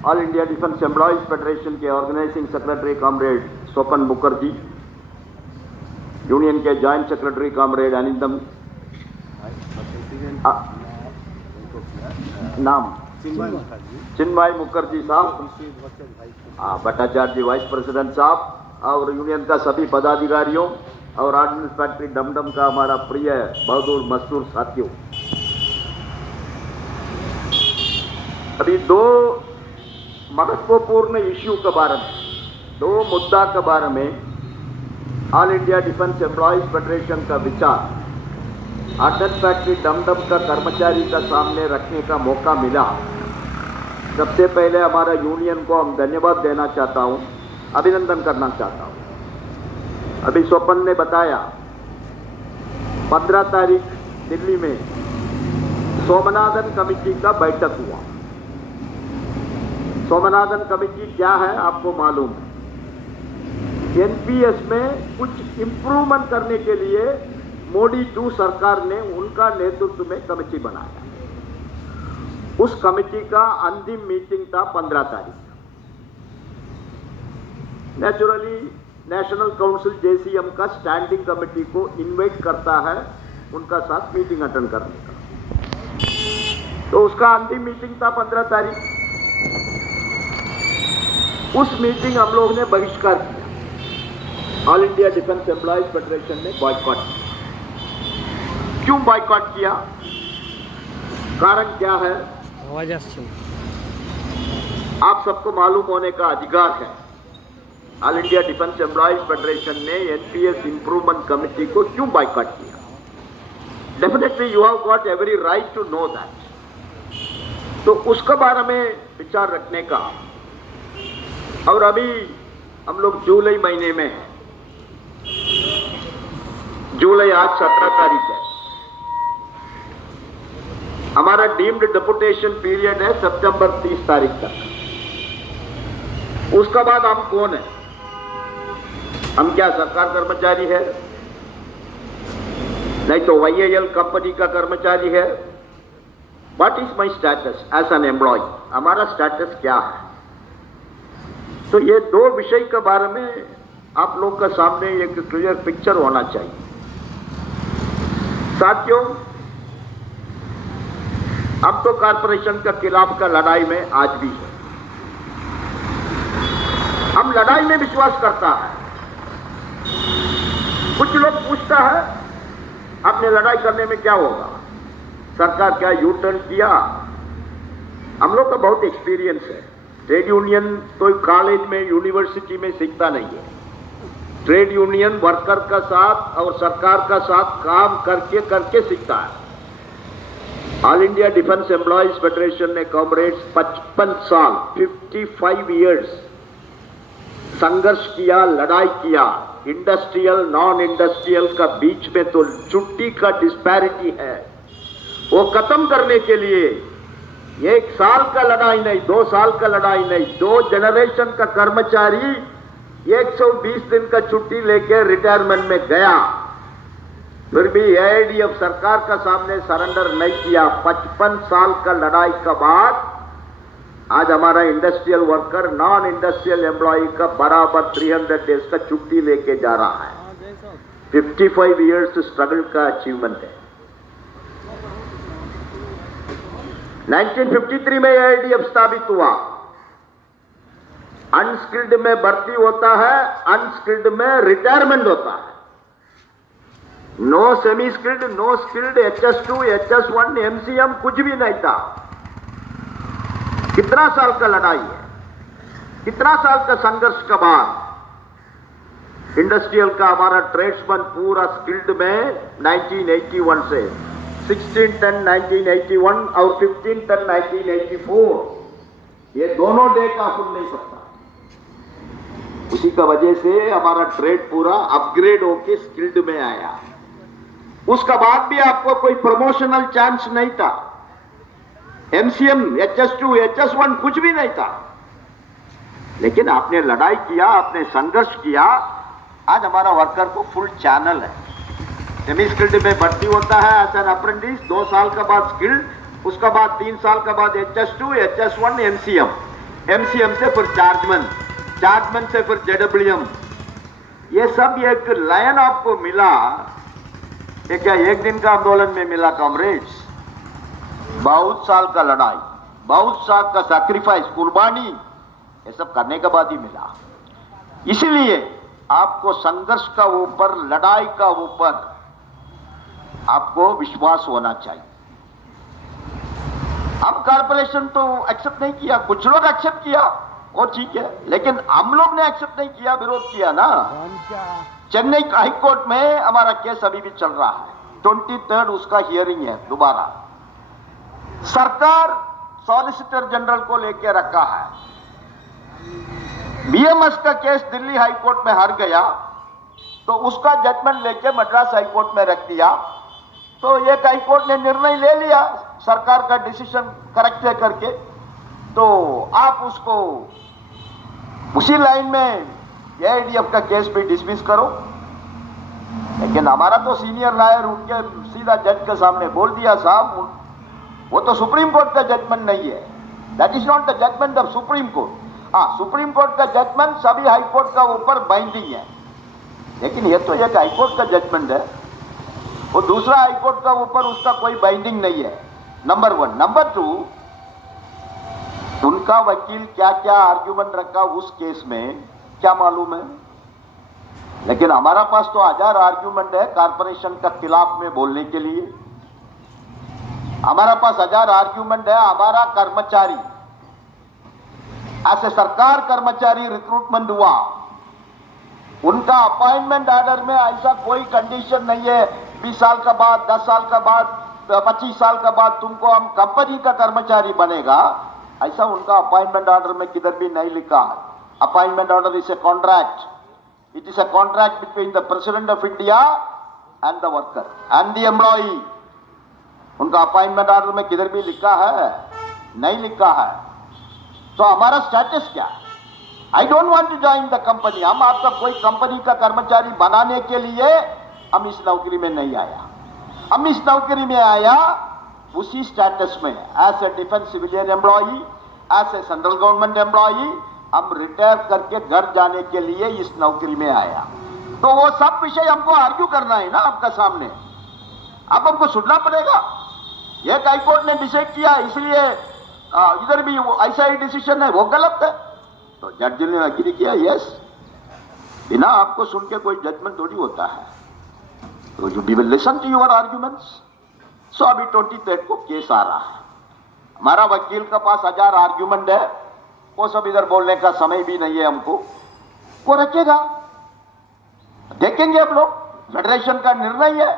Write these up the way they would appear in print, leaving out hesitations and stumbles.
All India defence employees federation के organising secretary comrade स्वपन Mukherjee, union के joint secretary comrade अनिंदम नाम चिन्मय मुखर्जी साहब, भट्टाचार्य जी वाइस प्रेसिडेंट साहब, और यूनियन का सभी पदाधिकारियों और ऑर्डिनेंस फैक्ट्री डमडम का हमारा प्रिय बहादुर मजदूर साथियों। अभी दो महत्वपूर्ण इश्यू के बारे में, दो मुद्दा के बारे में all India defence employees federation का विचार ऑर्डिनेंस फैक्ट्री डमडम का कर्मचारी का सामने रखने का मौका मिला। सबसे पहले हमारा यूनियन को हम धन्यवाद देना चाहता हूं, अभिनंदन करना चाहता हूं। अभी स्वपन ने बताया 15 तारीख दिल्ली में सोमनाथन कमेटी का बैठक हुआ। सोमनाथन कमेटी क्या है आपको मालूम है। एनपीएस में कुछ इंप्रूवमेंट करने के लिए मोदी 2 सरकार ने उनका नेतृत्व में कमेटी बनाया। उस कमेटी का अंतिम मीटिंग था 15 तारीख। नेचुरली नेशनल काउंसिल जेसीएम का स्टैंडिंग कमेटी को इनवाइट करता है उनका साथ मीटिंग अटेंड करने का। तो उसका अंतिम मीटिंग था 15 तारीख। उस मीटिंग हम लोग ने बहिष्कार किया। All India defence employees federation ने बॉयकॉट किया। क्यों बॉयकॉट किया, कारण क्या है, आप सबको मालूम होने का अधिकार है। All India defence employees federation ने एनपीएस इंप्रूवमेंट कमेटी को क्यों बॉयकॉट किया? Definitely you have got every right to know that. तो उसके बारे में विचार रखने का, और अभी हम लोग जुलाई महीने में हैं। जुलाई आज 17 तारीख है। हमारा डीम्ड डेपुटेशन पीरियड है सितंबर 30 तारीख तक। उसके बाद हम कौन है? हम क्या सरकार कर्मचारी है? नहीं तो वाईएएल कंपनी का कर्मचारी है। What is my status as an employee? हमारा स्टेटस क्या है? तो ये दो विषय के बारे में आप लोग का सामने एक क्लियर पिक्चर होना चाहिए। साथियों, अब तो कॉरपोरेशन के खिलाफ का लड़ाई में आज भी है। हम लड़ाई में विश्वास करता है। कुछ लोग पूछता है आपने लड़ाई करने में क्या होगा, सरकार क्या यू टर्न किया? हम लोग का बहुत एक्सपीरियंस है। ट्रेड यूनियन तो कॉलेज में यूनिवर्सिटी में सीखता नहीं है। ट्रेड यूनियन वर्कर का साथ और सरकार का साथ काम करके करके सीखता है। All India defence employees federation ने कॉमरेड्स 55 साल 55 इयर्स संघर्ष किया, लड़ाई किया। इंडस्ट्रियल नॉन इंडस्ट्रियल का बीच में तो छुट्टी का डिस्पैरिटी है, वो खत्म करने के लिए 1 साल का लड़ाई नहीं, 2 साल का लड़ाई नहीं, 2 जनरेशन का कर्मचारी 120 दिन का छुट्टी लेके रिटायरमेंट में गया, फिर भी एआईडीएफ सरकार का सामने सरेंडर नहीं किया। 55 साल का लड़ाई के बाद आज हमारा industrial worker non industrial employee का बराबर 300 डेज का छुट्टी लेके जा रहा है। 55 इयर्स स्ट्रगल का अचीवमेंट है। 1953 में एआईडीएफ स्थापित हुआ। अनस्किल्ड में भर्ती होता है, अनस्किल्ड में रिटायरमेंट होता है। No semi skilled, no skilled, HS2, HS1, MCM कुछ भी नहीं था। कितना साल का लड़ाई है, कितना साल का संघर्ष के बाद इंडस्ट्रियल का हमारा ट्रेड्समैन पूरा स्किल्ड में 1981 से 1610 1981 और 1510 1984, ये दोनों डेट आप सुन नहीं सकता। उसी का वजह से हमारा ट्रेड पूरा अपग्रेड होके स्किल्ड में आया। उसका बाद भी आपको कोई प्रमोशनल चांस नहीं था। MCM, HS2, HS1 कुछ भी नहीं था। लेकिन आपने लड़ाई किया, आपने संघर्ष किया। आज हमारा वर्कर को फुल चैनल है। सेमी स्किल्ड में भर्ती होता है एज एन अप्रेंटिस, 2 साल के बाद स्किल्ड, उसका बाद 3 साल के बाद HS2, HS1, MCM। एमसीएम से फिर चार्जमन से फिर जेडब्ल्यूएम, ये सब एक लाइन आपको मिला। ये क्या एक दिन का आंदोलन में मिला कॉमरेड्स? बहुत साल का लड़ाई, बहुत साल का सैक्रिफाइस, कुर्बानी, ये सब करने के बाद ही मिला। इसीलिए आपको संघर्ष का ऊपर, लड़ाई का ऊपर आपको विश्वास होना चाहिए। हम कॉर्पोरेशन तो एक्सेप्ट नहीं किया, कुछ लोग एक्सेप्ट किया, वो ठीक है, लेकिन हम लोग ने एक्सेप्ट नहीं किया, विरोध किया ना। चेन्नई हाई कोर्ट में हमारा केस अभी भी चल रहा है, 23 उसका हियरिंग है दोबारा। सरकार सॉलिसिटर जनरल को लेकर रखा है। बीएमएस का केस दिल्ली हाई कोर्ट में हार गया, तो उसका जजमेंट लेके मद्रास हाई कोर्ट में रख दिया। तो एक हाई कोर्ट ने निर्णय ले लिया, सरकार का डिसीजन करेक्ट है करके, तो आप उसको उसी लाइन में एआईडीएफ का केस भी डिसमिस करो। लेकिन हमारा तो सीनियर लॉयर उठ के सीधा जज के सामने बोल दिया, साहब वो तो सुप्रीम कोर्ट का जजमेंट नहीं है, that is not the judgement of supreme court. हाँ, सुप्रीम कोर्ट का जजमेंट सभी हाई कोर्ट का ऊपर बाइंडिंग है, लेकिन ये तो एक हाई कोर्ट का जजमेंट है, वो दूसरा हाई कोर्ट का ऊपर उसका कोई बाइंडिंग नहीं है, नंबर 1। नंबर 2, उनका वकील क्या क्या आर्ग्यूमेंट रखा उस केस में क्या मालूम है। लेकिन हमारा पास तो 1000 आर्ग्यूमेंट है कॉर्पोरेशन का खिलाफ में बोलने के लिए। हमारा पास 1000 आर्ग्यूमेंट है। हमारा कर्मचारी, ऐसे सरकार कर्मचारी रिक्रूटमेंट हुआ, उनका अपॉइंटमेंट ऑर्डर में ऐसा कोई कंडीशन नहीं है 20 साल का बाद, 10 साल का बाद, 25 साल का बाद तुमको हम कंपनी का कर्मचारी बनेगा, ऐसा उनका अपॉइंटमेंट ऑर्डर में किधर भी नहीं लिखा है। Appointment order is a contract, it is a contract between the president of India and the worker and the employee. उनका अपॉइंटमेंट ऑर्डर में किधर भी लिखा है? नहीं लिखा है। तो हमारा स्टेटस क्या है? I don't want to join the company. हम आपका कोई कंपनी का कर्मचारी बनाने के लिए हम इस नौकरी में नहीं आया। हम इस नौकरी में आया उसी स्टेटस में, as a defence civilian employee, as a central government employee. हम रिटायर करके घर जाने के लिए इस नौकरी में आया। तो वो सब विषय हमको आर्ग्यू करना है ना आपका सामने, अब हमको सुनना पड़ेगा। एक हाई कोर्ट ने डिसाइड किया, इसलिए इधर भी ऐसा ही डिसीजन है, वो गलत है। तो जज ने एग्री किया, यस, बिना आपको सुन के कोई जजमेंट थोड़ी होता है। तो we will listen to your arguments. So अभी 23 को केस आ रहा है। हमारा वकील के पास 1000 आर्ग्यूमेंट है, वो सब इधर बोलने का समय भी नहीं है हमको। वो रखेगा, देखेंगे हम लोग, फेडरेशन का निर्णय है।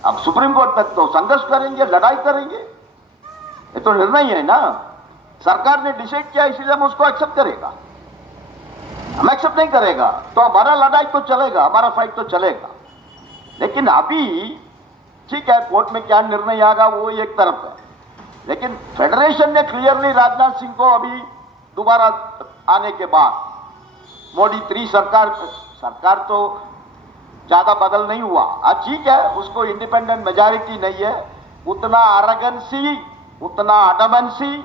अब सुप्रीम कोर्ट तक तो संघर्ष करेंगे, लड़ाई करेंगे, ये तो निर्णय है ना। सरकार ने डिसाइड किया, इसलिए हम उसको एक्सेप्ट करेगा। हम एक्सेप्ट नहीं करेगा तो हमारा लड़ाई तो चलेगा, हमारा फाइट तो चलेगा। लेकिन अभी ठीक है, कोर्ट में क्या निर्णय आएगा वो एक तरफ है, लेकिन फेडरेशन ने क्लियरली राजनाथ सिंह को अभी दोबारा आने के बाद मोदी 3 सरकार तो ज्यादा बदल नहीं हुआ। ठीक है, उसको इंडिपेंडेंट मेजॉरिटी नहीं है, उतना अरेगेंसी, उतना अडमेंसी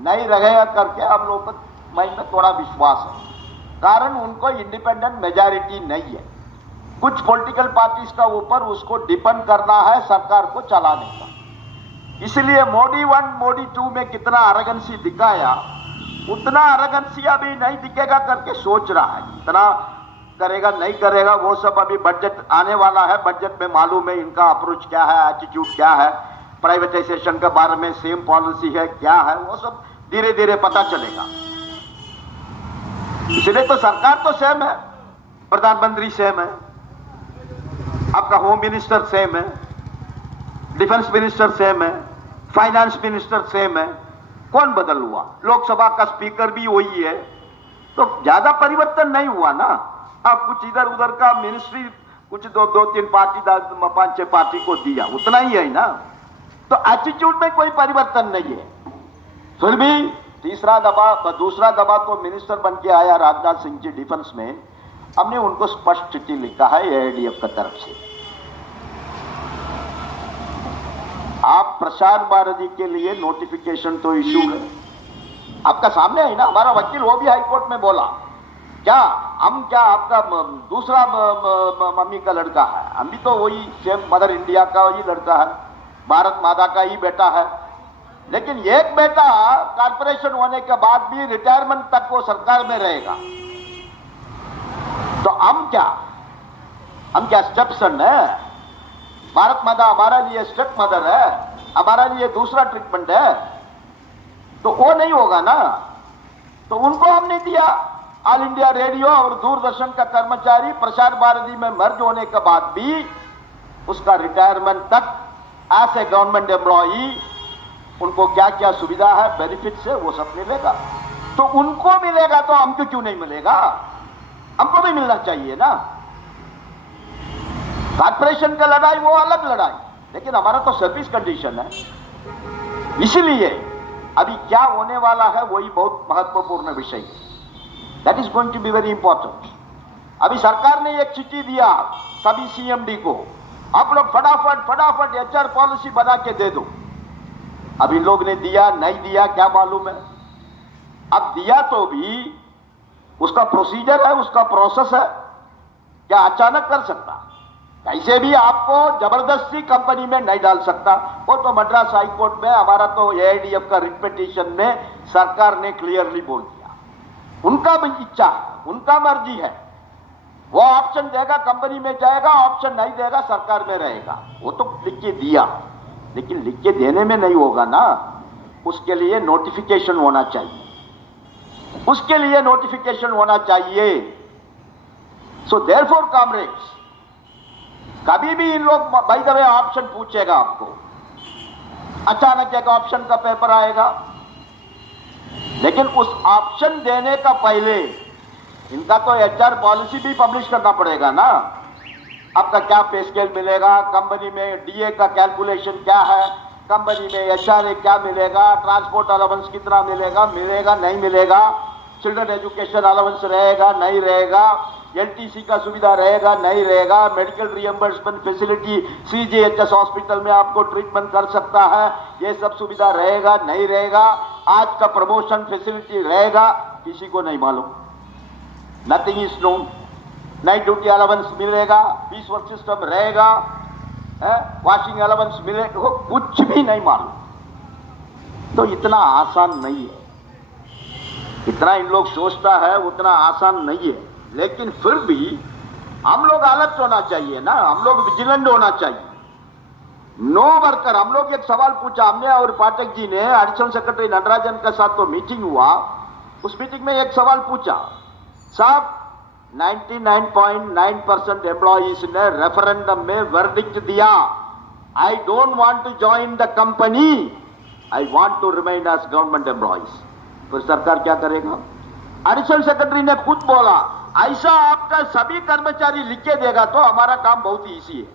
नहीं रहेगा करके हम लोग माइंड में थोड़ा विश्वास है। कारण उनको इंडिपेंडेंट मेजॉरिटी नहीं है, कुछ पॉलिटिकल पार्टीज का ऊपर उसको डिपेंड करना है सरकार को चलाने का। इसलिए मोदी 1 मोदी 2 में कितना अरेगेंसी दिखाया, उतना अरेगेंसी अभी नहीं दिखेगा करके सोच रहा है। इतना करेगा नहीं करेगा वो सब अभी बजट आने वाला है, बजट में मालूम है इनका अप्रोच क्या है, एटीट्यूड क्या है, प्राइवेटाइजेशन के बारे में सेम पॉलिसी है क्या है, वो सब धीरे धीरे पता चलेगा। इसलिए तो सरकार तो सेम है, प्रधानमंत्री सेम है, आपका होम मिनिस्टर सेम है, डिफेंस मिनिस्टर सेम है, फाइनेंस मिनिस्टर सेम है। कौन बदल हुआ? लोकसभा का स्पीकर भी वही है, तो ज्यादा परिवर्तन नहीं हुआ ना। आप कुछ इधर उधर का मिनिस्ट्री कुछ 2-3 पार्टी 5-6 पार्टी को दिया, उतना ही है ना। तो एटीट्यूड में कोई परिवर्तन नहीं है। फिर भी दूसरा दबा तो मिनिस्टर बन के आया राजनाथ सिंह जी डिफेंस में, हमने उनको स्पष्ट चिट्ठी लिखा है एआईडीएफ की तरफ से। आप प्रसार भारती के लिए नोटिफिकेशन तो इशू है, आपका सामने है ना, हमारा वकील वो भी हाई कोर्ट में बोला, क्या आपका दूसरा मम्मी का लड़का है, हम भी तो वही सेम मदर इंडिया का ही लड़का है, भारत माता का ही बेटा है, लेकिन एक बेटा कॉर्पोरेशन होने के बाद भी रिटायरमेंट तक वो सरकार में रहेगा। तो हम क्या स्टेप सन है? भारत माता हमारा लिए स्टेप मदर है, हमारा लिए दूसरा ट्रीटमेंट है, तो वो नहीं होगा ना। तो उनको हमने दिया। ऑल इंडिया रेडियो और दूरदर्शन का कर्मचारी प्रसार भारती में मर्ज होने के बाद भी उसका रिटायरमेंट तक एज ए गवर्नमेंट एम्प्लॉई उनको क्या क्या सुविधा है, बेनिफिट्स है, वो सब मिलेगा। तो उनको मिलेगा तो हमको क्यों नहीं मिलेगा? हमको भी मिलना चाहिए ना। कॉर्पोरेशन का लड़ाई वो अलग लड़ाई, लेकिन हमारा तो सर्विस कंडीशन है। इसलिए अभी क्या होने वाला है वही बहुत महत्वपूर्ण विषय है। That is going to be very important. अभी सरकार ने एक चिट्ठी दिया सभी सीएमडी को, आप लोग फटाफट एचआर पॉलिसी बना के दे दो। अभी लोग ने दिया नहीं दिया क्या मालूम है। अब दिया तो भी उसका प्रोसीजर है, उसका प्रोसेस है, क्या अचानक कर सकता? कैसे भी आपको जबरदस्ती कंपनी में नहीं डाल सकता। वो तो मद्रास हाई कोर्ट में, हमारा तो एआईडीएफ का रिट पिटीशन में सरकार ने क्लियरली बोल दिया, उनका भी इच्छा है, उनका मर्जी है, वो ऑप्शन देगा कंपनी में जाएगा, ऑप्शन नहीं देगा सरकार में रहेगा। वो तो लिख के दिया, लेकिन लिख के देने में नहीं होगा ना, उसके लिए नोटिफिकेशन होना चाहिए, उसके लिए नोटिफिकेशन होना चाहिए। सो देयरफॉर कॉमरेड्स, कभी भी इन लोग बाय द वे ऑप्शन पूछेगा आपको, अचानक एक ऑप्शन का पेपर आएगा, लेकिन उस ऑप्शन देने का पहले इनका तो एचआर पॉलिसी भी पब्लिश करना पड़ेगा ना। आपका क्या पे स्केल मिलेगा, कंपनी में डीए का कैलकुलेशन क्या है, कंपनी में एचआरए क्या मिलेगा, ट्रांसपोर्ट अलाउंस कितना मिलेगा, मिलेगा नहीं मिलेगा, चिल्ड्रन एजुकेशन अलाउंस रहेगा नहीं रहेगा, एलटीसी का सुविधा रहेगा नहीं रहेगा, medical reimbursement facility CGHS hospital में आपको ट्रीटमेंट कर सकता है, ये सब सुविधा रहेगा नहीं रहेगा, आज का प्रमोशन फैसिलिटी रहेगा, किसी को नहीं मालूम। Nothing is known. Night duty allowance मिलेगा, फीस वर्क सिस्टम रहेगा, वॉशिंग अलाउंस मिलेगा, कुछ भी नहीं मालूम। तो इतना आसान नहीं है, इतना इन लोग सोचता है उतना आसान नहीं है। लेकिन फिर भी हम लोग अलर्ट होना चाहिए ना, हम लोग विजिलेंट होना चाहिए। नो वर्कर, हम लोग एक सवाल पूछा हमने और पाठक जी ने, एडिशनल सेक्रेटरी नटराजन के साथ तो मीटिंग हुआ, उस मीटिंग में एक सवाल पूछा, साहब 99.9% एम्प्लॉइज ने रेफरेंडम में वर्डिक्ट दिया, I don't want to join the company, I want to remain as government employees. फिर सरकार क्या करेगा? एडिशनल सेक्रेटरी ने खुद बोला, ऐसा आपका सभी कर्मचारी लिख के देगा तो हमारा काम बहुत ही ईजी है,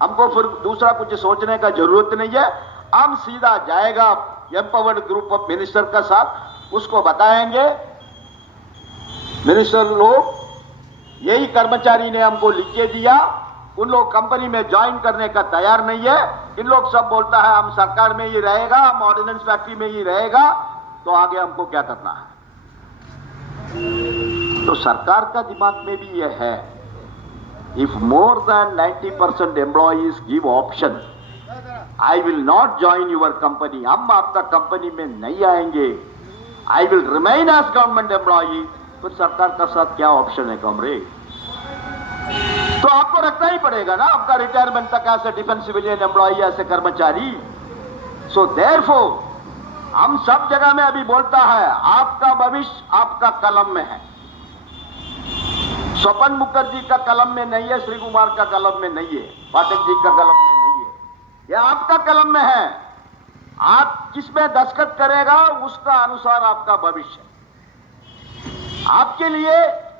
हमको फिर दूसरा कुछ सोचने का जरूरत नहीं है, हम सीधा जाएगा एम्पावर्ड ग्रुप ऑफ मिनिस्टर का साथ, उसको बताएंगे मिनिस्टर लोग यही कर्मचारी ने हमको लिख के दिया, उन लोग कंपनी में ज्वाइन करने का तैयार नहीं है, इन लोग सब बोलता है हम सरकार में ही रहेगा, हम ऑर्डिनेंस फैक्ट्री में ही रहेगा, तो आगे हमको क्या करना है? तो सरकार का दिमाग में भी यह है, if more than 90% employees give option, I will not join your company, हम आपका कंपनी में नहीं आएंगे, I will remain as government employee, फिर सरकार का साथ क्या ऑप्शन है कॉमरेड? तो आपको रखना ही पड़ेगा ना आपका रिटायरमेंट तक ऐसे डिफेंस सिविलियन एम्प्लॉई, ऐसे कर्मचारी। सो देयरफॉर हम सब जगह में अभी बोलता है, आपका भविष्य आपका कलम में है, स्वपन मुखर्जी का कलम में नहीं है, श्री कुमार का कलम में नहीं है, पाठक जी का कलम में नहीं है, यह आपका कलम में है। आप किसमें दस्तखत करेगा उसका अनुसार आपका भविष्य। आपके लिए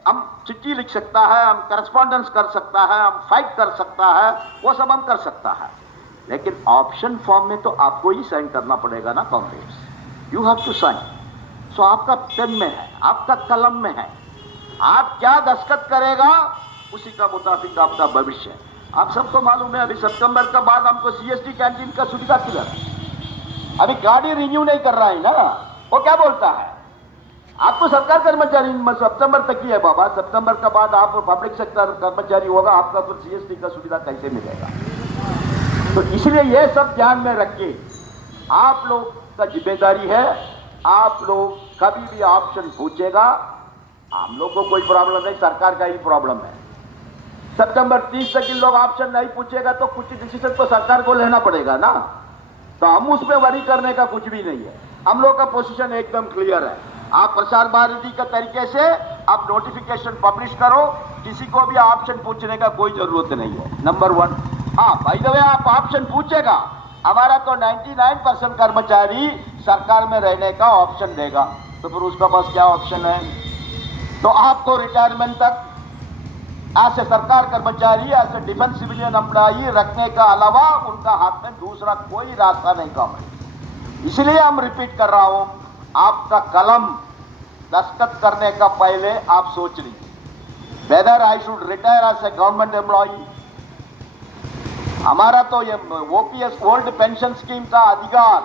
हम चिट्ठी लिख सकता है, हम करस्पॉन्डेंस कर सकता है, हम फाइट कर सकता है, वो सब हम कर सकता है, लेकिन ऑप्शन फॉर्म में तो आपको ही साइन करना पड़ेगा ना comrades, you have to sign. So आपका पेन में है, आपका कलम में है, आप क्या दस्तखत करेगा उसी का मुताबिक आपका भविष्य है। आप सबको मालूम है अभी सितंबर के बाद हमको सीएसटी कैंटीन का सुविधा मिला, अभी गाड़ी रिन्यू नहीं कर रहा है ना, वो क्या बोलता है, आपको सरकार कर्मचारी सितंबर तक ही है बाबा, सितंबर के बाद आप पब्लिक सेक्टर कर्मचारी होगा, आपका फिर सीएसटी का सुविधा कैसे मिलेगा? तो इसलिए ये सब ध्यान में रख के आप लोग का जिम्मेदारी है, आप लोग कभी भी ऑप्शन पूछेगा, हम लोग को कोई प्रॉब्लम नहीं, सरकार का ही प्रॉब्लम है। सितंबर 30 तक इन लोग ऑप्शन नहीं पूछेगा तो कुछ डिसीजन तो सरकार को लेना पड़ेगा ना, तो हम उसमें वरी करने का कुछ भी नहीं है। हम लोग का पोजीशन एकदम क्लियर है। आप प्रसार भारती के तरीके से आप नोटिफिकेशन पब्लिश करो, किसी को भी ऑप्शन पूछने का कोई जरूरत नहीं है, नंबर 1। हाँ, बाय द वे आप ऑप्शन पूछेगा, हमारा तो 99% कर्मचारी सरकार में रहने का ऑप्शन देगा, तो फिर उसका पास क्या ऑप्शन है? तो आपको रिटायरमेंट तक एज ए सरकार कर्मचारी, as a defence civilian employee रखने का अलावा उनका हाथ में दूसरा कोई रास्ता नहीं काम है। इसलिए हम रिपीट कर रहा हूं, आपका कलम दस्तखत करने का पहले आप सोच लीजिए whether I should retire as a government employee. हमारा तो ये ओपीएस ओल्ड पेंशन स्कीम का अधिकार,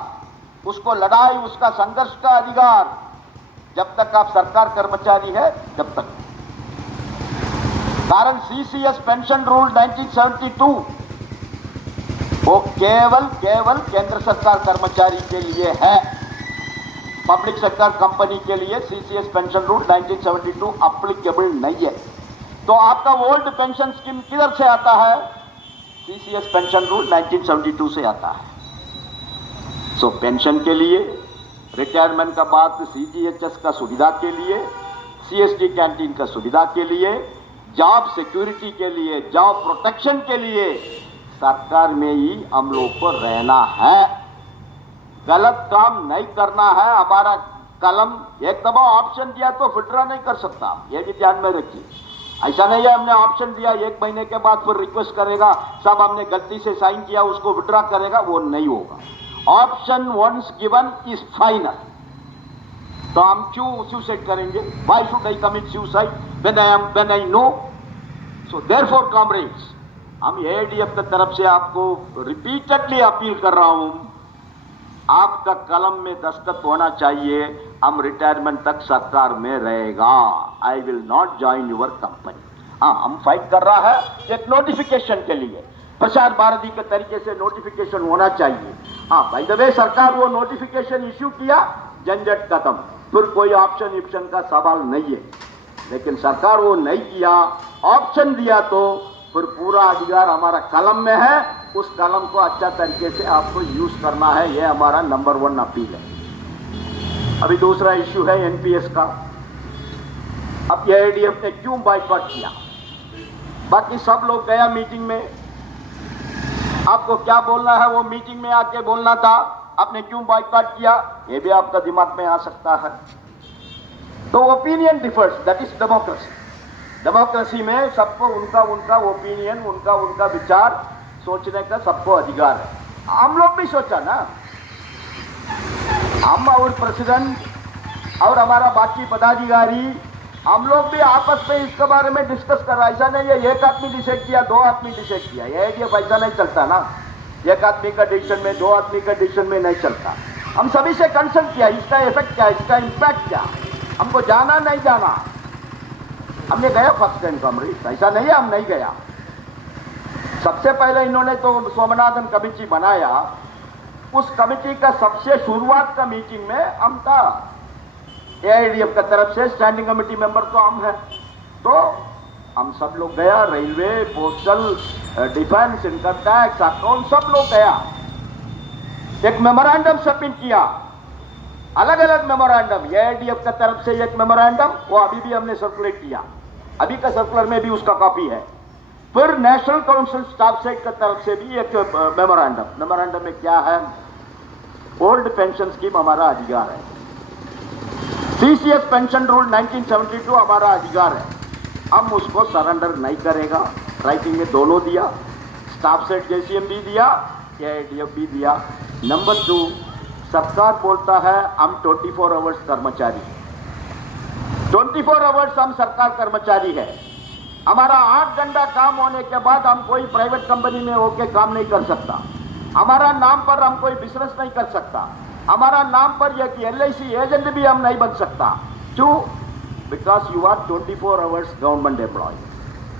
उसको लड़ाई, उसका संघर्ष का अधिकार, जब तक आप सरकार कर्मचारी है जब तक। कारण सीसीएस पेंशन रूल 1972 वो केवल केंद्र सरकार कर्मचारी के लिए है, पब्लिक सेक्टर कंपनी के लिए सीसीएस पेंशन रूल 1972 अप्लीकेबल नहीं है। तो आपका ओल्ड पेंशन स्कीम किधर से आता है? सीसीएस पेंशन रूल 1972 से आता है। सो पेंशन के लिए, रिटायरमेंट का बाद सीजीएचएस का सुविधा के लिए, सीएसटी कैंटीन का सुविधा के लिए, जॉब सिक्योरिटी के लिए, जॉब प्रोटेक्शन के लिए सरकार में ही हम लोग को रहना है। गलत काम नहीं करना है। हमारा कलम एक दफा ऑप्शन दिया तो विड्रॉ नहीं कर सकता, ये भी ध्यान में रखिए। ऐसा नहीं है हमने ऑप्शन दिया 1 महीने के बाद फिर रिक्वेस्ट करेगा, सब हमने गलती से साइन किया उसको विड्रॉ करेगा, वो नहीं होगा। Option once given is final. तो हम क्यों सुसाइड करेंगे? Why should I commit suicide when I know? So therefore comrades, हम एआईडीएफ की तरफ से आपको रिपीटेडली अपील कर रहा हूं, आपका कलम में दस्तखत होना चाहिए, हम रिटायरमेंट तक सरकार में रहेगा। आई will not join your company. हाँ, हम फाइट कर रहा है एक नोटिफिकेशन के लिए, प्रसार भारती के तरीके से नोटिफिकेशन होना चाहिए। हाँ, बाय द वे सरकार वो नोटिफिकेशन इश्यू किया, झंझट खत्म, फिर कोई ऑप्शन का सवाल नहीं है। लेकिन सरकार वो नहीं किया, ऑप्शन दिया, तो फिर पूरा अधिकार हमारा कलम में है, उस कलम को अच्छा तरीके से आपको यूज करना है, ये हमारा नंबर 1 अपील है। अभी दूसरा इश्यू है एनपीएस का। अब एआईडीएफ ने क्यों बाइकआउट किया? बाकी सब लोग गया मीटिंग में, आपको क्या बोलना है वो मीटिंग में आके बोलना था, आपने क्यों बाइकआउट किया ये भी आपका दिमाग में आ सकता है। तो opinion differs, that is democracy. Democracy में सबको उनका ओपिनियन, उनका विचार सोचने का सबको अधिकार है। हम लोग भी सोचा ना, हम और प्रेसिडेंट और हमारा बाकी पदाधिकारी, हम लोग भी आपस में इसके बारे में डिस्कस कर रहा। ऐसा नहीं है एक आदमी डिसाइड किया, 2 आदमी डिसाइड किया, ये ऐसा नहीं चलता ना। एक आदमी का डिसीजन में, 2 आदमी का डिसीजन में नहीं चलता। हम सभी से कंसल्ट किया, इसका इफेक्ट क्या, इसका इम्पैक्ट क्या, हमको जाना नहीं जाना। हमने गया फर्स्ट टाइम कॉमरेड, ऐसा नहीं है हम नहीं गया। सबसे पहले इन्होंने तो स्वामीनाथन कमेटी बनाया, उस कमेटी का सबसे शुरुआत का मीटिंग में हम था, एआईडीएफ की तरफ से स्टैंडिंग कमेटी मेंबर तो हम हैं, तो हम सब लोग गया, railway, postal, defence, income tax, account, सब लोग गया। एक मेमोरेंडम सबमिट किया, अलग अलग मेमोरेंडम, एआईडीएफ की तरफ से एक मेमोरेंडम, वो अभी भी हमने सर्कुलेट किया, अभी का सर्कुलर में भी उसका कॉपी है। फिर नेशनल काउंसिल स्टाफ सेट की तरफ से भी एक मेमोरेंडम में क्या है, ओल्ड पेंशन स्कीम हमारा अधिकार है, सीसीएस पेंशन रूल 1972 हमारा अधिकार है, हम उसको सरेंडर नहीं करेगा। राइटिंग में दोनों दिया, स्टाफ सेट जेसीएम भी दिया, एआईडीएफ भी दिया। नंबर 2, सरकार बोलता है हम 24 आवर्स कर्मचारी, 24 आवर्स हम सरकार कर्मचारी है। हमारा 8 घंटा काम होने के बाद हम कोई प्राइवेट कंपनी में होके काम नहीं कर सकता, हमारा नाम पर हम कोई बिजनेस नहीं कर सकता, हमारा नाम पर एक एलआईसी एजेंट भी हम नहीं बन सकता। Two, because you are 24 hours government employee.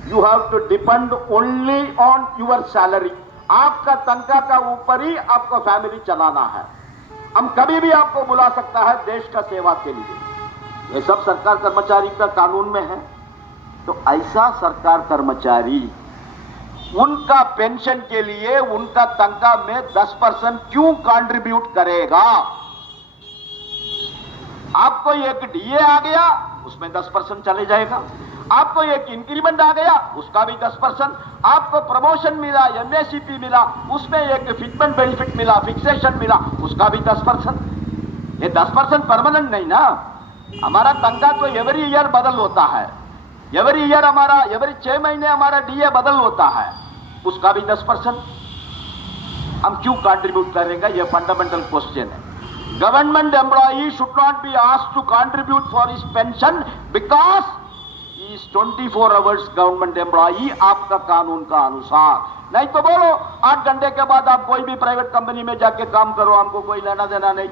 You have to depend only on your salary. आपका तनख्वाह का ऊपर ही आपको फैमिली चलाना है. हम कभी भी आपको बुला सकता है देश का सेवा के लिए. ये सब सरकार कर्मचारी का कानून में है. तो ऐसा सरकार कर्मचारी उनका पेंशन के लिए उनका तनख्वाह में 10% क्यों कंट्रीब्यूट करेगा? आपको एक डीए आ गया, उसमें 10% चले जाएगा. आपको एक इंक्रीमेंट आ गया, उसका भी 10%. आपको प्रमोशन मिला, एमएससीपी मिला, उसमें एक फिटमेंट बेनिफिट मिला, फिक्सेशन मिला, उसका भी 10%. ये 10% परमानेंट नहीं ना. हमारा तनख्वाह तो एवरी ईयर बदल होता है. एवरी ईयर हमारा एवरी 6 महीने हमारा डीए बदल होता है, उसका भी 10%. हम क्यों कंट्रीब्यूट करेंगे? ये फंडामेंटल क्वेश्चन है. Government employee should not be asked to contribute for his pension because he is 24 hours government employee आपका कानून का अनुसार. नहीं तो बोलो 8 घंटे के बाद आप कोई भी प्राइवेट कंपनी में जाके काम करो, हमको कोई लेना देना नहीं.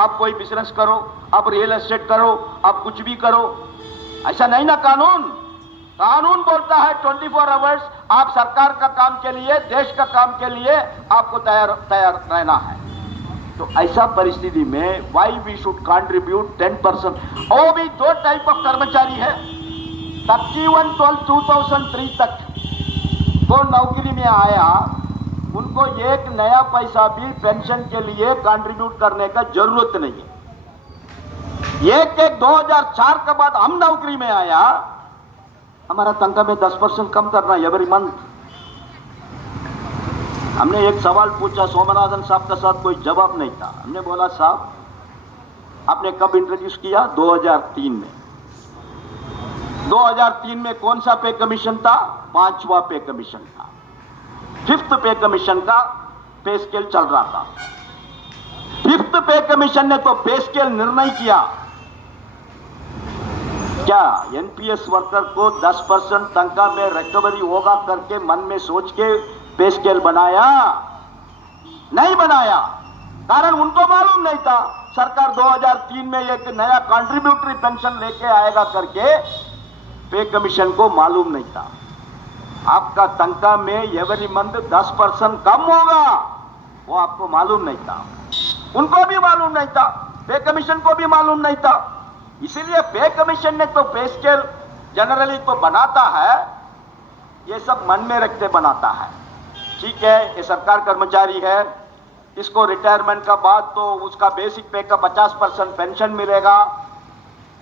आप कोई बिजनेस करो, आप रियल एस्टेट करो, आप कुछ भी करो. ऐसा नहीं ना कानून. कानून बोलता है 24 आवर्स आप सरकार का काम के लिए, देश का काम के लिए आपको तैयार रहना है. तो ऐसा परिस्थिति में वाई वी शुड कंट्रीब्यूट 10%. वो भी 2 टाइप ऑफ कर्मचारी है. 31/12/2003 तक वो नौकरी में आया, उनको एक नया पैसा भी पेंशन के लिए कंट्रीब्यूट करने का जरूरत नहीं है. एक 2004 के बाद हम नौकरी में आया, हमारा तनख्वाह में 10% कम करना एवरी मंथ. हमने एक सवाल पूछा, सोमनाथन साहब के साथ कोई जवाब नहीं था. हमने बोला साहब आपने कब इंट्रोड्यूस किया? 2003 में. 2003 में कौन सा पे कमीशन था? 5वां पे कमीशन था. 5th पे कमीशन का पे स्केल चल रहा था. 5th पे कमीशन ने तो पे स्केल निर्णय किया. क्या एनपीएस वर्कर को 10% तनख्वाह में रिकवरी होगा करके मन में सोच के पे स्केल बनाया? नहीं बनाया. कारण उनको मालूम नहीं था सरकार 2003 में एक नया कंट्रीब्यूटरी पेंशन लेके आएगा करके. पे कमीशन को मालूम नहीं था आपका तनख्वाह में एवरी मंथ 10% कम होगा. वो आपको मालूम नहीं था, उनको भी मालूम नहीं था, पे कमीशन को भी मालूम नहीं था. इसीलिए पे कमीशन ने तो पे स्केल जनरली तो बनाता है, ये सब मन में रखते बनाता है. ठीक है, ये सरकार कर्मचारी है, इसको रिटायरमेंट का बाद तो उसका बेसिक पे का 50% पेंशन मिलेगा.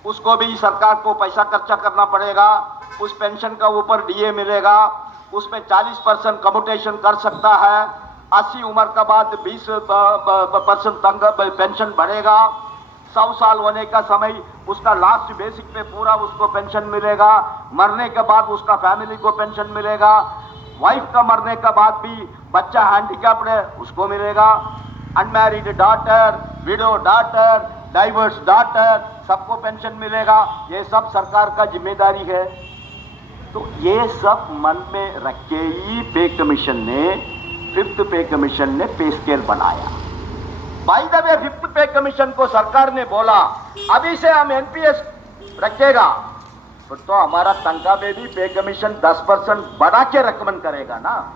उसको भी सरकार को पैसा खर्चा करना पड़ेगा. उस पेंशन का ऊपर डीए मिलेगा, उसमें 40% कम्यूटेशन कर सकता है. 80 उम्र का बाद 20% पेंशन बढ़ेगा. 100 साल होने का समय उसका लास्ट बेसिक पे पूरा उसको पेंशन मिलेगा. मरने के बाद उसका फैमिली को पेंशन मिलेगा. वाइफ का मरने के बाद भी बच्चा हैंडीकैप्ड है उसको मिलेगा. Unmarried daughter, window daughter, diverse daughter, सबको पेंशन मिलेगा. ये सब सरकार का जिम्मेदारी है. तो ये सब मन में रख के ही पे कमीशन ने 5th पे कमीशन ने पे स्केल बनाया. बाय द वे 5th पे कमीशन को सरकार ने बोला अभी से हम एनपीएस रखेगा, तो हमारा तनख्वाह में भी पे कमीशन 10% बढ़ा के रेकमेंड करेगा ना.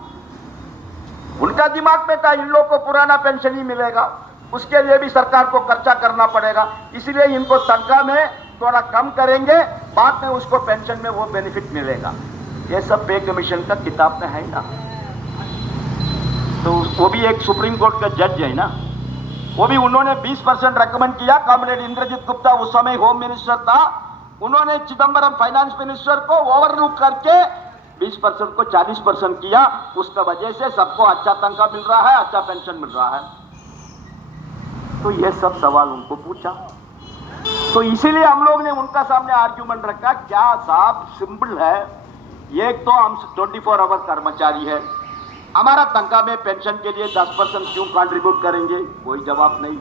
उनका दिमाग में था इन लोगों को पुराना पेंशन ही मिलेगा, उसके लिए भी सरकार को खर्चा करना पड़ेगा, इसलिए इनको तनख्वाह में थोड़ा कम करेंगे, बाद में उसको पेंशन में वो बेनिफिट मिलेगा. ये सब पे कमीशन का किताब में है ना. तो वो भी एक सुप्रीम कोर्ट का जज है ना, वो भी उन्होंने 20% रेकमेंड किया. कॉमरेड इंद्रजीत गुप्ता उस समय होम मिनिस्टर था, उन्होंने चिदम्बरम फाइनेंस मिनिस्टर को ओवरलुक करके 20% को 40% किया. उसका वजह से सबको अच्छा तनख्वाह मिल रहा है, अच्छा पेंशन मिल रहा है. तो ये सब सवाल उनको पूछा, तो इसीलिए हम लोग ने उनका सामने आर्ग्यूमेंट रखा. क्या साहब सिंपल है, एक तो हम 24 आवर कर्मचारी है, हमारा तनख्वाह में पेंशन के लिए 10% क्यों कंट्रीब्यूट करेंगे? कोई जवाब नहीं.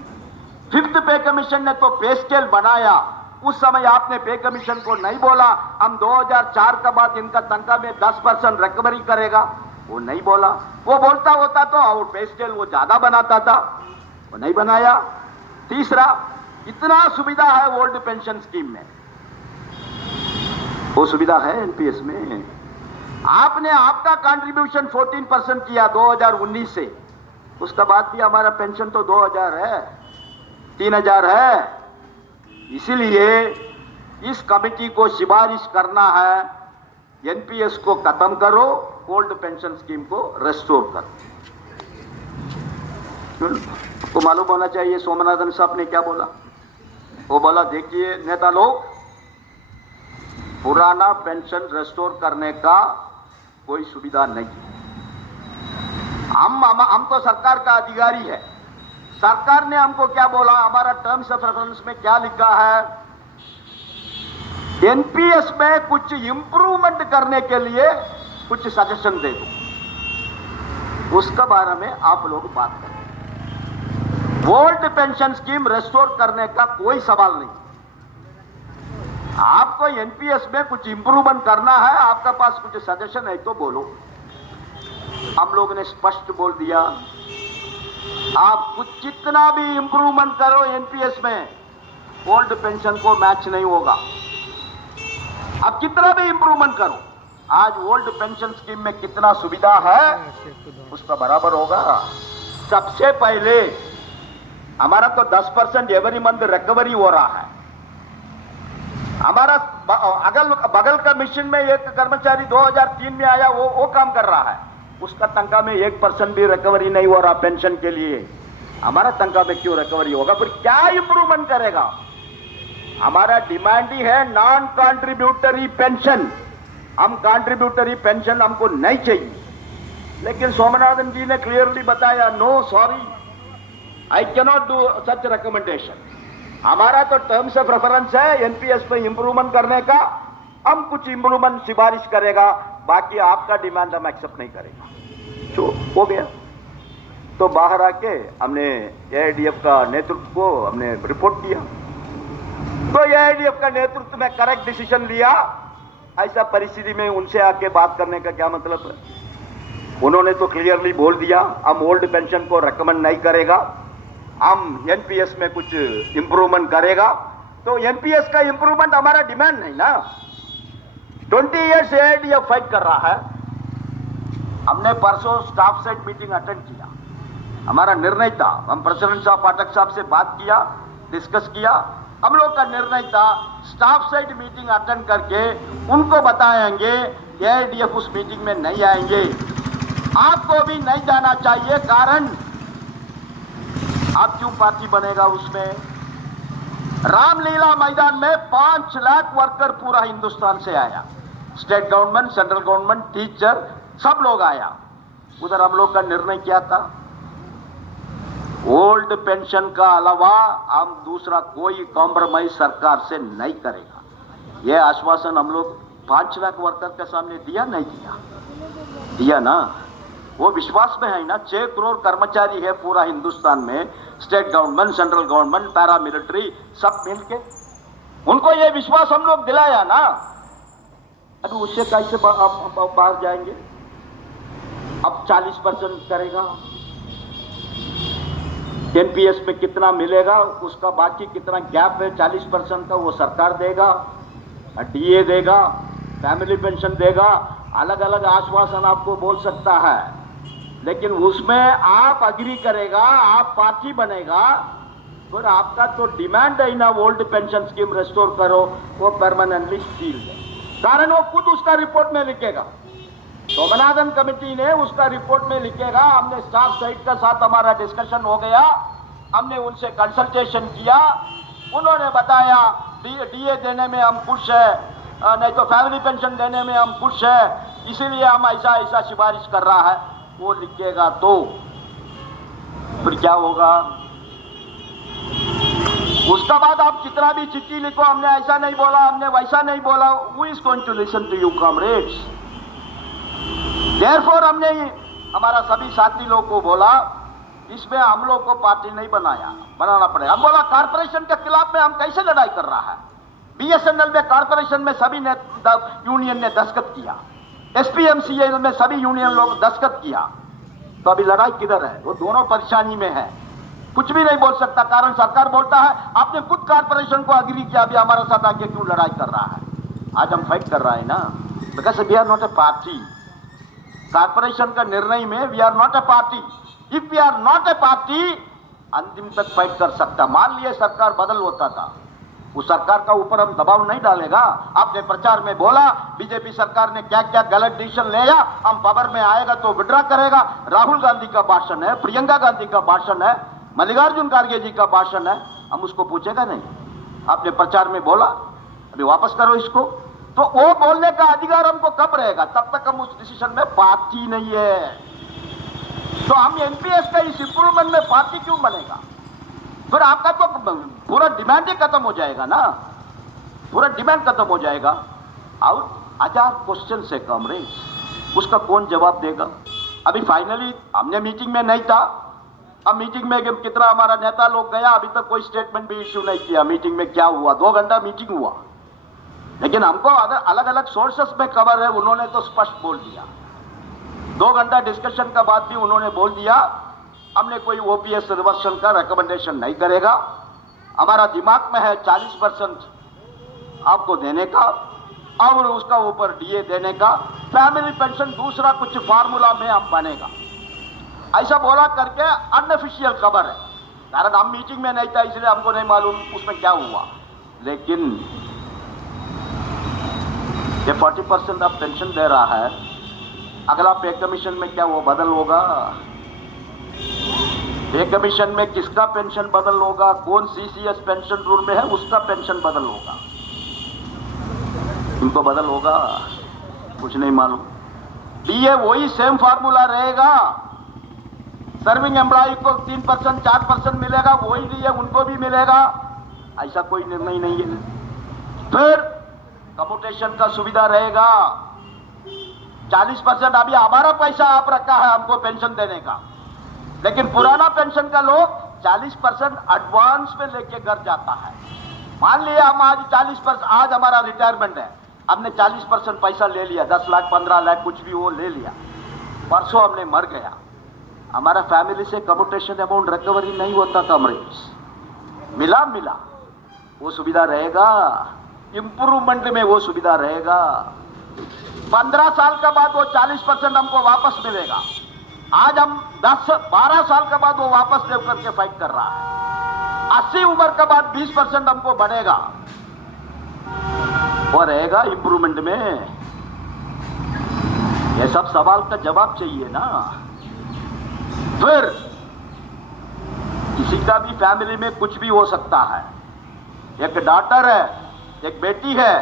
5th पे कमीशन ने तो पे स्केल बनाया, उस समय आपने पे कमीशन को नहीं बोला हम 2004 के बाद इनका तनख्वाह में 10% रिकवरी करेगा. वो नहीं बोला. वो बोलता होता तो और पे स्केल वो ज्यादा बनाता था, वो नहीं बनाया. तीसरा, इतना सुविधा है ओल्ड पेंशन स्कीम में, वो सुविधा है एनपीएस में। आपने आपका कंट्रीब्यूशन 14% किया 2019 से, उसका बाद भी हमारा पेंशन तो 2000 है, 3000 है। इसीलिए इस कमेटी को सिफारिश करना है, एनपीएस को खत्म करो, ओल्ड पेंशन स्कीम को रेस्टोर करो। आपको मालूम होना चाहिए सोमनाथन साहब ने क्या बोला। वो बोला, देखिए नेता लोग, पुराना पेंशन रेस्टोर करने का कोई सुविधा नहीं है। हम तो सरकार का अधिकारी है। सरकार ने हमको क्या बोला, हमारा टर्म्स ऑफ रेफरेंस में क्या लिखा है, एनपीएस में कुछ इंप्रूवमेंट करने के लिए कुछ सजेशन दे दो, उसका बारे में आप लोग बात करें। ओल्ड पेंशन स्कीम रेस्टोर करने का कोई सवाल नहीं। आपको एनपीएस में कुछ इंप्रूवमेंट करना है, आपका पास कुछ सजेशन है तो बोलो। हम लोग ने स्पष्ट बोल दिया, आप कुछ जितना भी इंप्रूवमेंट करो एनपीएस में, ओल्ड पेंशन को मैच नहीं होगा। आप कितना भी इंप्रूवमेंट करो, आज ओल्ड पेंशन स्कीम में कितना सुविधा है उसका बराबर होगा। सबसे पहले हमारा तो 10% एवरी मंथ रिकवरी हो रहा है। हमारा अगल बगल का मिशन में एक कर्मचारी 2003 में आया, वो काम कर रहा है, उसका तनख्वाह में 1% भी रिकवरी नहीं हो रहा पेंशन के लिए। हमारा तनख्वाह में क्यों रिकवरी होगा? फिर क्या इंप्रूवमेंट करेगा? हमारा डिमांड ही है नॉन कंट्रीब्यूटरी पेंशन। हम कंट्रीब्यूटरी पेंशन हमको नहीं चाहिए। लेकिन सोमनाथन जी ने क्लियरली बताया, no sorry, I cannot do such recommendation. हमारा तो टर्म्स ऑफ रेफरेंस है एनपीएस पे इंप्रूवमेंट करने का, हम कुछ इंप्रूवमेंट सिफारिश करेगा, बाकी आपका डिमांड हम एक्सेप्ट नहीं करेगा। जो हो गया तो बाहर आके हमने एआईडीएफ का नेतृत्व को हमने रिपोर्ट किया, तो एआईडीएफ का नेतृत्व में करेक्ट डिसीजन लिया। ऐसा परिस्थिति में उनसे आके बात करने का क्या मतलब है? उन्होंने तो क्लियरली बोल दिया, हम ओल्ड पेंशन को रेकमेंड नहीं करेगा, हम एनपीएस में कुछ इंप्रूवमेंट करेगा। तो एनपीएस का इंप्रूवमेंट हमारा डिमांड नहीं ना। 20 ईयर्स एआईडीएफ फाइट कर रहा है। हमने परसों स्टाफ साइड मीटिंग अटेंड किया, हमारा निर्णय था, हम प्रेसिडेंट साहब पाठक साहब से बात किया, डिस्कस किया। हम लोग का निर्णय था स्टाफ साइड मीटिंग अटेंड करके उनको बताएंगे एआईडीएफ उस मीटिंग में नहीं आएंगे। आपको भी नहीं जाना चाहिए, कारण आप क्यों पार्टी बनेगा उसमें? रामलीला मैदान में 5 लाख वर्कर पूरा हिंदुस्तान से आया, state government, central government, teacher, सब लोग आया। उधर हम लोग का निर्णय क्या था? ओल्ड पेंशन का अलावा हम दूसरा कोई कॉम्प्रोमाइज सरकार से नहीं करेगा। यह आश्वासन हम लोग 5 लाख वर्कर के सामने दिया नहीं दिया? दिया ना। वो विश्वास में है ना। 6 करोड़ कर्मचारी है पूरा हिंदुस्तान में, state government, central government, para military, सब मिलके उनको ये विश्वास हम लोग दिलाया ना। अभी उससे कैसे बाहर जाएंगे? अब 40% करेगा, एनपीएस में कितना मिलेगा, उसका बाकी कितना गैप है 40% का वो सरकार देगा, डीए देगा, फैमिली पेंशन देगा, अलग अलग आश्वासन आपको बोल सकता है। लेकिन उसमें आप अग्री करेगा, आप पार्टी बनेगा, फिर आपका तो डिमांड है ना ओल्ड पेंशन स्कीम रेस्टोर करो, वो परमानेंटली सील है। कारण वो खुद उसका रिपोर्ट में लिखेगा, सोमनाथन कमेटी ने उसका रिपोर्ट में लिखेगा। हमने स्टाफ साइड का साथ हमारा डिस्कशन हो गया, हमने उनसे कंसल्टेशन किया, उन्होंने बताया डीए देने में हम खुश है, नहीं तो फैमिली पेंशन देने में हम खुश है, इसीलिए हम ऐसा ऐसा सिफारिश कर रहा है। वो लिखेगा तो फिर क्या होगा? उसका बाद आप कितना भी चिट्ठी लिखो, हमने ऐसा नहीं बोला, हमने वैसा नहीं बोला, who is going to listen to you comrades? Therefore हमने हमारा सभी साथी लोग को बोला, इसमें हम लोग को पार्टी नहीं बनाना पड़ेगा। हम बोला कारपोरेशन के खिलाफ में हम कैसे लड़ाई कर रहा है? बीएसएनएल में कारपोरेशन में सभी ने यूनियन ने दस्तखत किया, एसपीएमसीएल में सभी यूनियन लोग दस्तखत किया, तो अभी लड़ाई किधर है? वो दोनों परेशानी में है, कुछ भी नहीं बोल सकता। कारण सरकार बोलता है आपने खुद कारपोरेशन को अग्री किया, अभी हमारे साथ आके क्यों लड़ाई कर रहा है? आज हम फाइट कर रहा है ना, because we are not a party. Corporation का निर्णय में we are not a party. If we are not a party, अंतिम तक फाइट कर सकता। मान लिए सरकार बदल होता था, उस सरकार का ऊपर हम दबाव नहीं डालेगा। आपने प्रचार में बोला बीजेपी सरकार ने क्या क्या गलत डिसीजन लिया, हम पावर में आएगा तो विड्रॉ करेगा। राहुल गांधी का भाषण है, प्रियंका गांधी का भाषण है, मल्लिकार्जुन खड़गे जी का भाषण है, हम उसको पूछेगा नहीं। आपने प्रचार में बोला, अभी वापस करो इसको। तो वो बोलने का अधिकार हमको कब रहेगा? तब तक हम उस डिसीजन में पार्टी नहीं है। तो हम एनपीएस का इस इंप्रूवमेंट में पार्टी क्यों बनेगा? फिर आपका तो पूरा डिमांड ही खत्म हो जाएगा ना, पूरा डिमांड खत्म हो जाएगा। और 1000 क्वेश्चन है कॉमरेड्स, उसका कौन जवाब देगा? अभी फाइनली हमने मीटिंग में नहीं था, अब मीटिंग में कितना हमारा नेता लोग गया, अभी तक कोई स्टेटमेंट भी इश्यू नहीं किया। मीटिंग में क्या हुआ? 2 घंटा मीटिंग हुआ, लेकिन हमको अलग अलग सोर्सेस में खबर है, उन्होंने तो स्पष्ट बोल दिया। 2 घंटा डिस्कशन का बाद भी उन्होंने बोल दिया हमने कोई ओपीएस रिवर्सन का रिकमेंडेशन नहीं करेगा। हमारा दिमाग में है 40% आपको देने का और उसका ऊपर डीए देने का, फैमिली पेंशन दूसरा कुछ फार्मूला में अब बनेगा, ऐसा बोला करके अनऑफिशियल खबर है। कारण हम मीटिंग में नहीं था इसलिए हमको नहीं मालूम उसमें क्या हुआ। लेकिन ये 40% अब पेंशन दे रहा है, अगला पे कमीशन में क्या वो बदल होगा? पे कमीशन में किसका पेंशन बदल होगा? कौन सीसीएस पेंशन रूल में है उसका पेंशन बदल होगा, इनको बदल होगा, कुछ नहीं मालूम। डीए वही सेम फार्मूला रहेगा, सर्विंग एम्प्लॉय को 3% 4% मिलेगा, वही डीए उनको भी मिलेगा, ऐसा कोई निर्णय नहीं है। फिर कम्यूटेशन का सुविधा रहेगा, 40% अभी हमारा पैसा आप रखा है हमको पेंशन देने का, लेकिन पुराना पेंशन का लोग 40% एडवांस में लेके घर जाता है। मान लिया हम आज 40%, आज हमारा रिटायरमेंट है, हमने 40% पैसा ले लिया, 10 लाख 15 लाख कुछ भी वो ले लिया, परसों हमने मर गया, हमारा फैमिली से कम्यूटेशन अमाउंट रिकवरी नहीं होता कॉमरेड्स। मिला वो सुविधा रहेगा, इंप्रूवमेंट में वो सुविधा रहेगा। 15 साल के बाद वो 40% हमको वापस मिलेगा। आज हम 10-12 साल के बाद वो वापस ले करके फाइट कर रहा है। 80 उम्र के बाद 20% हमको बढ़ेगा, वो रहेगा इंप्रूवमेंट में। ये सब सवाल का जवाब चाहिए ना। फिर किसी का भी फैमिली में कुछ भी हो सकता है। एक डॉटर है, एक बेटी है,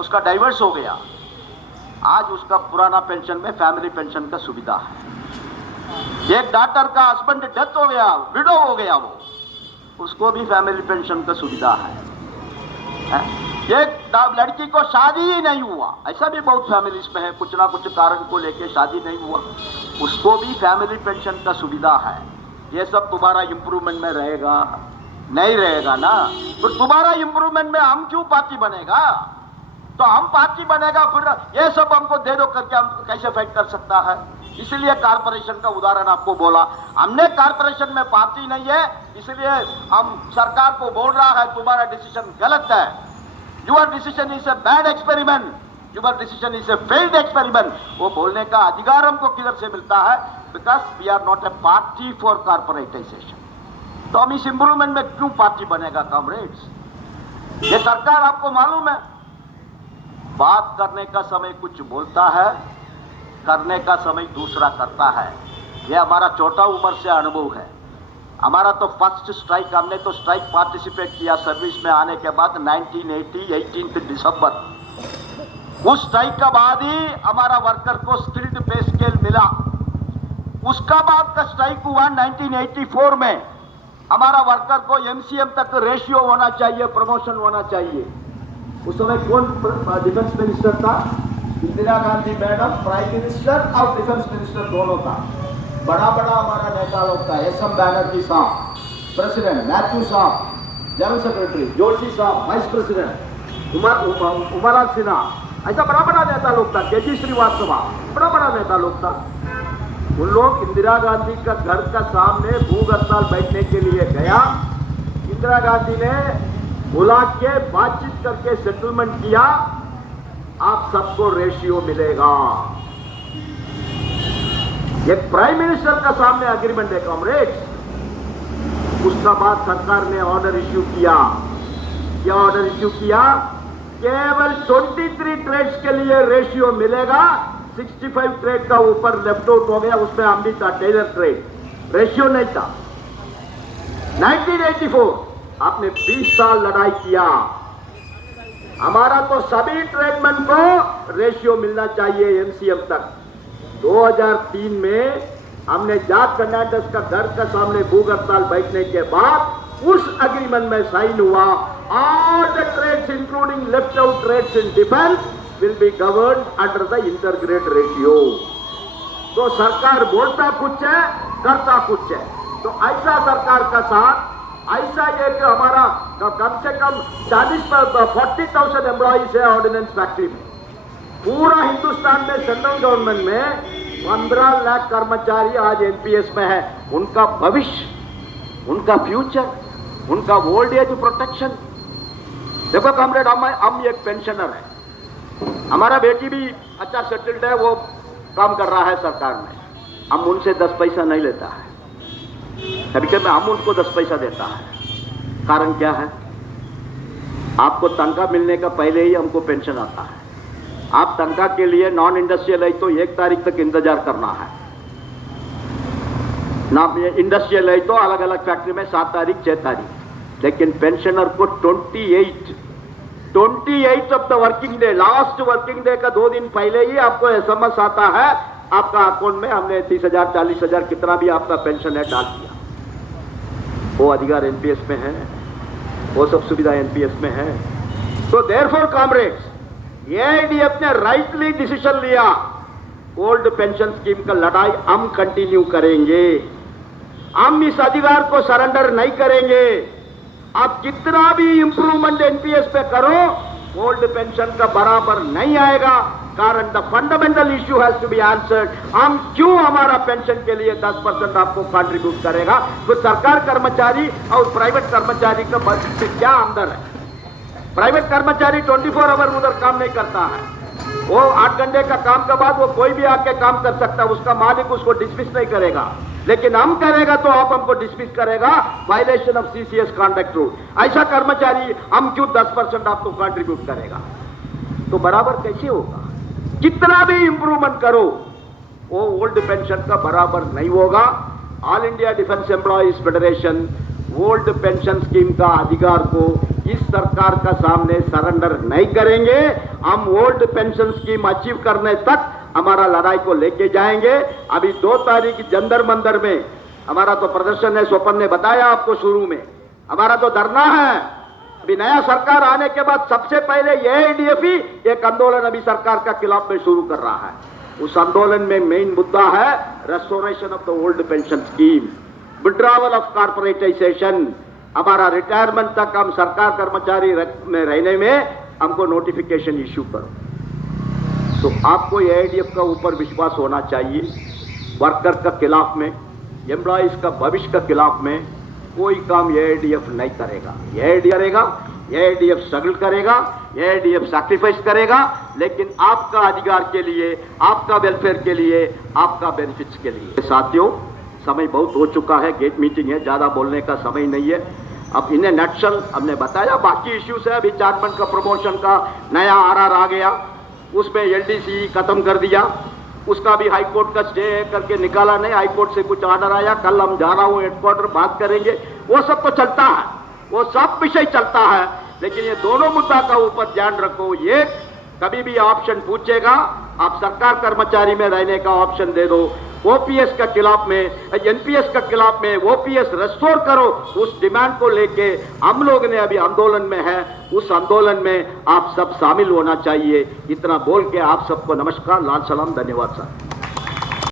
उसका डाइवर्स हो गया, आज उसका पुराना पेंशन में फैमिली पेंशन का सुविधा है। एक डॉटर का हस्बैंड डेथ हो गया, विडो हो गया, वो उसको भी फैमिली पेंशन का सुविधा है। एक लड़की को शादी ही नहीं हुआ, ऐसा भी बहुत फैमिलीज में है, कुछ ना कुछ कारण को लेके शादी नहीं हुआ, उसको भी फैमिली पेंशन का सुविधा है। ये सब तुम्हारा इंप्रूवमेंट में रहेगा? नहीं रहेगा ना। तो तुम्हारा इंप्रूवमेंट में हम क्यों पार्टी बनेगा? तो हम पार्टी बनेगा फिर ये सब हमको दे दो करके हम कैसे फाइट कर सकता है? इसलिए कॉर्पोरेशन का उदाहरण आपको बोला। हमने कॉर्पोरेशन में पार्टी नहीं है, इसलिए हम सरकार को बोल रहा है तुम्हारा डिसीजन गलत है, your decision is a bad experiment, your decision is a failed experiment. वो बोलने का अधिकार हमको किधर से मिलता है? Because we are not a party for corporatisation. तो हम इस इंप्रूवमेंट में क्यों पार्टी बनेगा कॉमरेड्स? ये सरकार आपको मालूम है, बात करने का समय कुछ बोलता है, करने का समय दूसरा करता है। ये हमारा छोटा उम्र से अनुभव है। हमारा तो फर्स्ट स्ट्राइक, हमने तो स्ट्राइक पार्टिसिपेट किया सर्विस में आने के बाद 1980 18 दिसंबर। उस स्ट्राइक का बाद ही हमारा वर्कर को स्किल्ड पे स्केल मिला। उसका बाद का स्ट्राइक हुआ 1984 में। हमारा वर्कर को एमसीएम तक रेशियो होना चाहिए, प्रमोशन होना चाहिए। उस समय कौन डिफेंस मिनिस्टर था? Indira Gandhi madam prime minister और डिफेंस मिनिस्टर दोनों था। बड़ा हमारा नेता लोग था, एस.एम. बैनर्जी साहब प्रेसिडेंट, मैथ्यू साहब जनरल सेक्रेटरी, जोशी साहब वाइस प्रेसिडेंट, उमर सिन्हा, ऐसा बड़ा नेता लोग था, के.जी. श्रीवास्तव बड़ा नेता लोग था। उन लोग इंदिरा गांधी का घर का सामने भूख हड़ताल बैठने के लिए गया। इंदिरा गांधी ने बुला के बातचीत करके सेटलमेंट किया आप सबको रेशियो मिलेगा। ये प्राइम मिनिस्टर का सामने एग्रीमेंट है कॉमरेड्स। उसका बाद सरकार ने ऑर्डर इश्यू किया। क्या ऑर्डर इश्यू किया? केवल 23 ट्रेड्स के लिए रेशियो मिलेगा। 65 ट्रेड का ऊपर लेफ्ट आउट हो गया, उसमें हम भी था टेलर ट्रेड, रेशियो नहीं था। 1984 आपने 20 साल लड़ाई किया। हमारा तो सभी ट्रेडमैन को रेशियो मिलना चाहिए एमसीएम तक। 2003 में हमने जाट फर्नांडिस का घर का सामने भूख हड़ताल बैठने के बाद उस एग्रीमेंट में साइन हुआ। All the trades including left out trades in defence will be governed under the intergrade ratio. तो सरकार बोलता कुछ है, करता कुछ है। तो ऐसा सरकार का साथ, ऐसा ये कि हमारा कम से कम 40,000 एम्प्लॉइज है ऑर्डिनेंस फैक्ट्री में। पूरा हिंदुस्तान में सेंट्रल गवर्नमेंट में 15 लाख कर्मचारी आज एनपीएस में है। उनका भविष्य, उनका फ्यूचर, उनका ओल्ड एज प्रोटेक्शन। देखो कॉमरेड, हम एक पेंशनर है, हमारा बेटी भी अच्छा सेटल्ड है, वो काम कर रहा है सरकार में। हम उनसे 10 पैसा नहीं लेता है, कभी कभी हम उनको 10 पैसा देता है। कारण क्या है? आपको तनख्वाह मिलने का पहले ही हमको पेंशन आता है। आप तनख्वाह के लिए नॉन इंडस्ट्रियल है तो 1 तारीख तक इंतजार करना है ना। इंडस्ट्रियल है तो अलग अलग फैक्ट्री में 7 तारीख 6 तारीख। लेकिन पेंशनर को 28 of the working day, last working day का 2 दिन पहले ही आपको एसएमएस आता है, आपका अकाउंट में हमने 30,000 40,000 कितना भी आपका पेंशन है डाल दिया। वो अधिकार एनपीएस में है, वो सब सुविधा एनपीएस में है। तो देयरफॉर कॉमरेड्स, एआईडीएफ ने राइटली डिसीजन लिया। ओल्ड पेंशन स्कीम का लड़ाई हम कंटिन्यू करेंगे। हम इस अधिकार को सरेंडर नहीं करेंगे। आप कितना भी इंप्रूवमेंट एनपीएस पे करो, ओल्ड पेंशन का बराबर नहीं आएगा। कारण the fundamental issue has to be answered. हम क्यों हमारा पेंशन के लिए 10% आपको कंट्रीब्यूट करेगा? तो सरकार कर्मचारी और प्राइवेट कर्मचारी का क्या अंदर है? प्राइवेट कर्मचारी 24 आवर उधर काम नहीं करता है। वो 8 घंटे का काम के बाद वो कोई भी आके काम कर सकता है, उसका मालिक उसको डिसमिस नहीं करेगा। लेकिन हम करेगा तो आप हमको डिसमिस करेगा, violation of CCS contract rule. ऐसा कर्मचारी हम क्यों 10% आपको कंट्रीब्यूट करेगा? तो बराबर कैसे होगा? कितना भी इंप्रूवमेंट करो, वो ओल्ड पेंशन का बराबर नहीं होगा। All India defence employees federation old pension scheme का अधिकार को इस सरकार का सामने सरेंडर नहीं करेंगे। हम ओल्ड पेंशन स्कीम अचीव करने तक हमारा लड़ाई को लेके जाएंगे। अभी 2 तारीख जंतर मंतर में हमारा तो प्रदर्शन है, स्वपन ने बताया आपको शुरू में, हमारा तो धरना है। अभी नया सरकार आने के बाद सबसे पहले एआईडीएफ ही एक आंदोलन अभी सरकार का खिलाफ में शुरू कर रहा है। उस आंदोलन में मेन मुद्दा है restoration of the old pension scheme, withdrawal of corporatisation. हमारा रिटायरमेंट तक हम सरकार कर्मचारी में रहने में हमको नोटिफिकेशन इश्यू करो। तो आपको एआईडीएफ का ऊपर विश्वास होना चाहिए। वर्कर का खिलाफ में, एम्प्लॉइज का भविष्य का खिलाफ में कोई काम एआईडीएफ नहीं करेगा। एआईडीएफ स्ट्रगल करेगा, एआईडीएफ सैक्रिफाइस करेगा, लेकिन आपका अधिकार के लिए, आपका वेलफेयर के लिए, आपका बेनिफिट्स के लिए। साथियों, समय बहुत हो चुका है, गेट मीटिंग है, ज्यादा बोलने का समय नहीं है। अब इन्हें नक्सल हमने बताया, बाकी इश्यूज है। अभी चार्टमेंट का प्रमोशन का नया आरआर आ गया, उसमें एलडीसी खत्म कर दिया, उसका भी हाईकोर्ट का स्टे करके निकाला नहीं, हाईकोर्ट से कुछ ऑर्डर आया। कल हम जा रहा हूँ हेडक्वार्टर, बात करेंगे। वो सब तो चलता है, वो सब विषय चलता है, लेकिन ये दोनों मुद्दा का ऊपर ध्यान रखो। ये कभी भी ऑप्शन पूछेगा, आप सरकार कर्मचारी में रहने का ऑप्शन दे दो। ओपीएस का खिलाफ में, एनपीएस का खिलाफ में ओपीएस रेस्टोर करो, उस डिमांड को लेके हम लोग ने अभी आंदोलन में है। उस आंदोलन में आप सब शामिल होना चाहिए। इतना बोल के आप सबको नमस्कार, लाल सलाम, धन्यवाद सर।